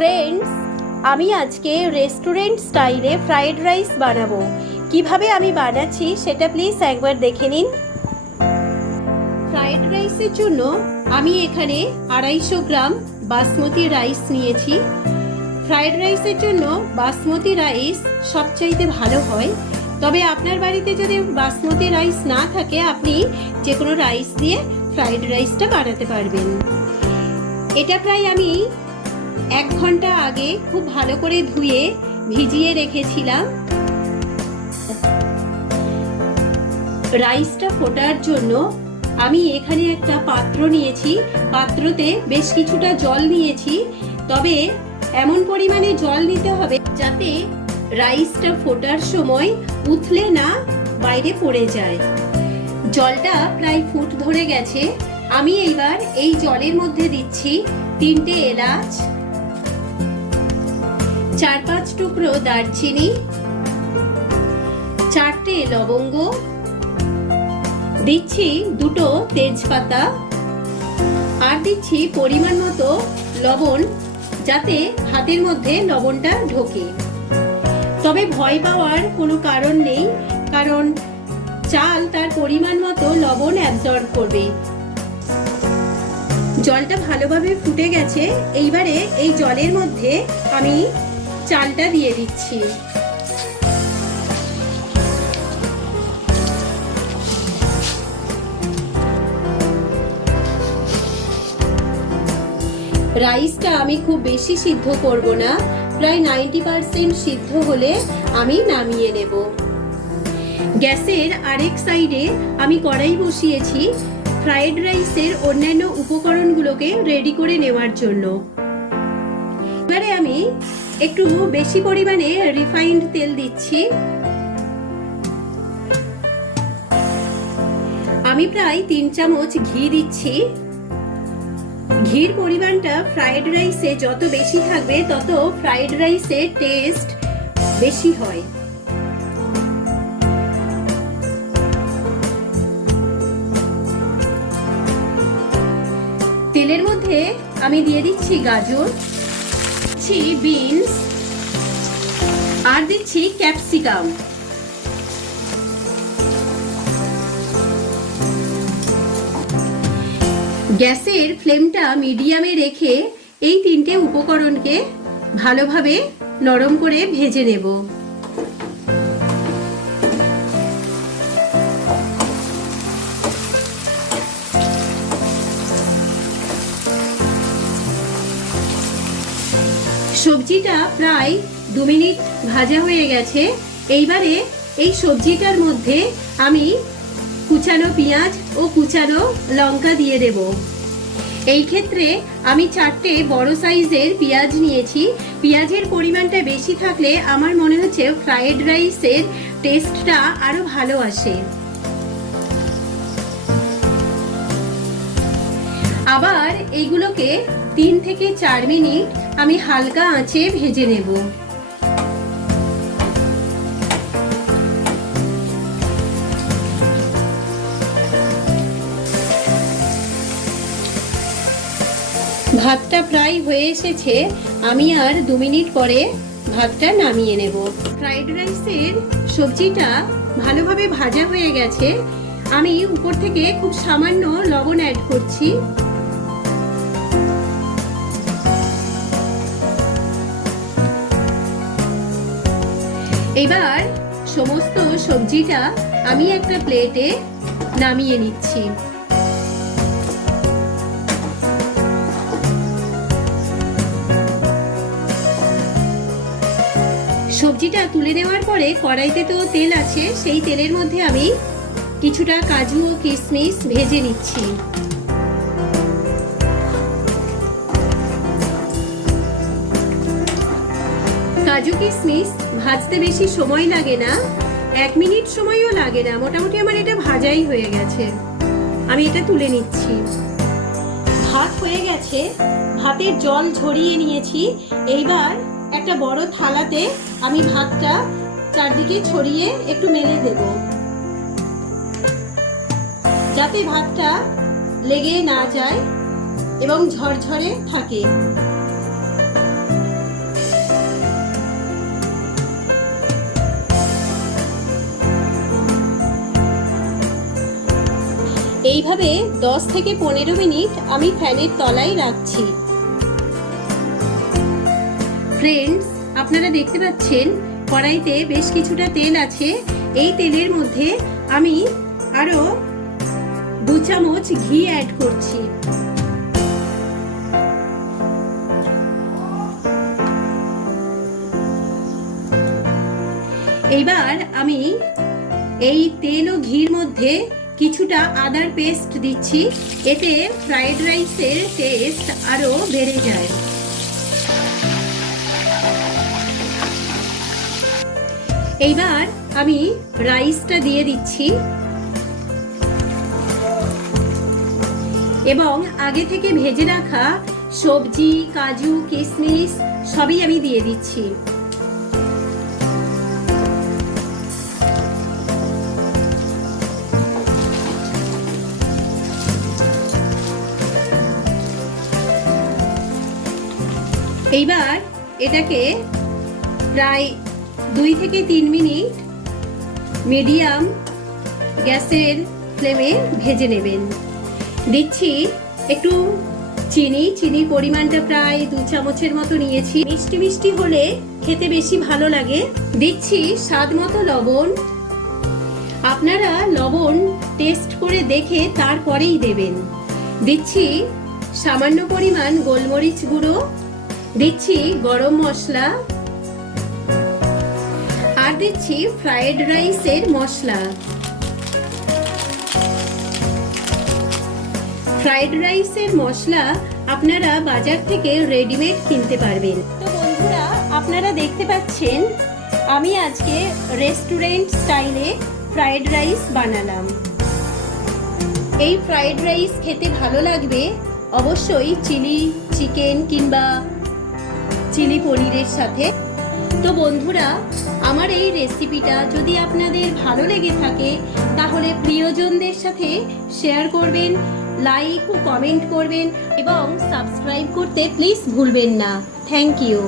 Friends, আমি আজকে restaurant স্টাইলে ফ্রাইড রাইস বানাবো। কিভাবে আমি বানাচ্ছি সেটা প্লিজ একবার দেখে নিন। ফ্রাইড রাইসের জন্য আমি এখানে 250 গ্রাম বাসমতি রাইস নিয়েছি। ফ্রাইড রাইসের জন্য বাসমতি রাইস সবচাইতে ভালো হয়, তবে আপনার বাড়িতে যদি বাসমতি রাইস না থাকে আপনি যে কোনো রাইস দিয়ে ফ্রাইড রাইসটা বানাতে পারবেন। এটা প্রায় আমি 1 ঘন্টা আগে খুব ভালো করে ধুয়ে ভিজিয়ে রেখেছিলাম। রাইসটা ফোটার জন্য আমি এখানে একটা পাত্র নিয়েছি। পাত্রতে বেশ কিছুটা জল নিয়েছি, তবে এমন পরিমাণে জল নিতে হবে যাতে রাইসটা ফোটার সময় উথলে না বাইরে পড়ে যায়। জলটা প্রায় ফুট ধরে গেছে। আমি এইবার এই জলের মধ্যে দিচ্ছি 3টে এলাচ, 4-5 টুকরো দারচিনি, 4টে লবঙ্গ, দিচ্ছি 2টো তেজপাতা, আর দিচ্ছি পরিমাণ মতো লবণ, যাতে ভাতের মধ্যে লবণটা ঢোকে। তবে ভয় পাওয়ার কোনো কারণ নেই, কারণ চাল তার পরিমাণ মতো লবণ অ্যাবজর্ব করবে। জলটা ভালোভাবে ফুটে গেছে। এইবারে এই জলের মধ্যে আমি চালটা দিয়ে দিচ্ছি। রাইসটা আমি খুব বেশি সিদ্ধ করব না, প্রায় 90% সিদ্ধ হলে আমি নামিয়ে নেব। গ্যাসের আরেক সাইডে আমি কড়াই বসিয়েছি ফ্রাইড রাইসের অন্যান্য উপকরণগুলোকে রেডি করে নেওয়ার জন্য। এবারে আমি একটু বেশি পরিমাণে রিফাইন্ড তেল দিচ্ছি। আমি প্রায় 3 চামচ ঘি দিচ্ছি। ঘির পরিমাণটা ফ্রাইড রাইসে যত বেশি থাকবে তত ফ্রাইড রাইসের টেস্ট বেশি হয়। তেলের মধ্যে আমি দিয়ে দিচ্ছি গাজর, দিচ্ছি বিনস, আর দিচ্ছি ক্যাপসিকাম। গ্যাসের ফ্লেমটা মিডিয়ামে রেখে এই 3টে উপকরণকে ভালোভাবে নরম করে ভেজে নেব। সবজিটা প্রায় 2 মিনিট ভাজা হয়ে গেছে। এইবারে এই সবজিটার মধ্যে আমি কুচানো পেঁয়াজ ও কুচানো লঙ্কা দিয়ে দেব। এই ক্ষেত্রে আমি 4টে বড় সাইজের পেঁয়াজ নিয়েছি। পেঁয়াজের পরিমাণটা বেশি থাকলে আমার মনে হচ্ছে ফ্রাইড রাইসের টেস্টটা আরো ভালো আসে। আবার এইগুলোকে 3 থেকে 4 মিনিট আমি হালকা আঁচে ভেজে নেব। ভাতটা প্রায় হয়ে এসেছে। আমি আর 2 মিনিট পরে ভাতটা নামিয়ে নেব। ফ্রাইড রাইসের সবজিটা ভালোভাবে ভাজা হয়ে গেছে। আমি উপর থেকে খুব সামান্য লবণ অ্যাড করছি। এবার সমস্ত সবজিটা আমি একটা প্লেটে নামিয়ে নিচ্ছি। সবজিটা তুলে নেওয়ার পরে কড়াইতে তো তেল আছে, সেই তেলের মধ্যে আমি কিছুটা কাজু ও কিশমিশ ভেজে নিচ্ছি। কাজু কিশমিশ ভাজতে বেশি সময় লাগে না, 1 মিনিট সময়ও লাগে না। মোটামুটি আমার এটা ভাজাই হয়ে গেছে। আমি এটা তুলে নিচ্ছি। ভাত হয়ে গেছে, ভাতের জল ঝরিয়ে নিয়েছি। এইবার একটা বড় থালাতে আমি ভাতটা চারদিকে ছড়িয়ে একটু মেলে দেব, যাতে ভাতটা লেগে না যায় এবং ঝরঝরে থাকে। এইভাবে 10 থেকে 15 মিনিট আমি ফ্যানের তলায় রাখছি। ফ্রেন্ডস, আপনারা দেখতে পাচ্ছেন কড়াইতে বেশ কিছুটা তেল আছে। এই তেলের মধ্যে আমি আরো 2 চামচ ঘি অ্যাড করছি। এইবার আমি এই তেল ও ঘির মধ্যে কিছুটা আদার পেস্ট দিচ্ছি, এতে ফ্রাইড রাইসের টেস্ট আরো বেড়ে যায়। এইবার আমি রাইসটা দিয়ে দিচ্ছি এবং আগে থেকে ভেজে রাখা সবজি, কাজু, কিশমিশ সবই আমি দিয়ে দিচ্ছি। এইবার এটাকে প্রায় 2 থেকে 3 মিনিট মিডিয়াম গ্যাসের ফ্লেমে ভেজে নেবেন। দিচ্ছি একটু চিনির পরিমাণটা প্রায় 2 চামচের মতো নিয়েছি। মিষ্টি মিষ্টি হলে খেতে বেশি ভালো লাগে। দিচ্ছি স্বাদ মতো লবণ। আপনারা লবণ টেস্ট করে দেখে তারপরেই দেবেন। দিচ্ছি সামান্য পরিমাণ গোলমরিচ গুঁড়ো, দিচ্ছি গরম মশলা, আর দিচ্ছি ফ্রাইড রাইসের মশলা। ফ্রাইড রাইসের মশলা আপনারা বাজার থেকে রেডিমেড কিনতে পারবেন। তো বন্ধুরা, আপনারা দেখতে পাচ্ছেন আমি আজকে রেস্টুরেন্ট স্টাইলে ফ্রাইড রাইস বানালাম। এই ফ্রাইড রাইস খেতে ভালো লাগবে অবশ্যই চিলি চিকেন কিংবা চিলি পনিরের সাথে। তো বন্ধুরা, আমার এই রেসিপিটা যদি আপনাদের ভালো লেগে থাকে তাহলে প্রিয়জনদের সাথে শেয়ার করবেন, লাইক ও কমেন্ট করবেন এবং সাবস্ক্রাইব করতে প্লিজ ভুলবেন না। Thank you.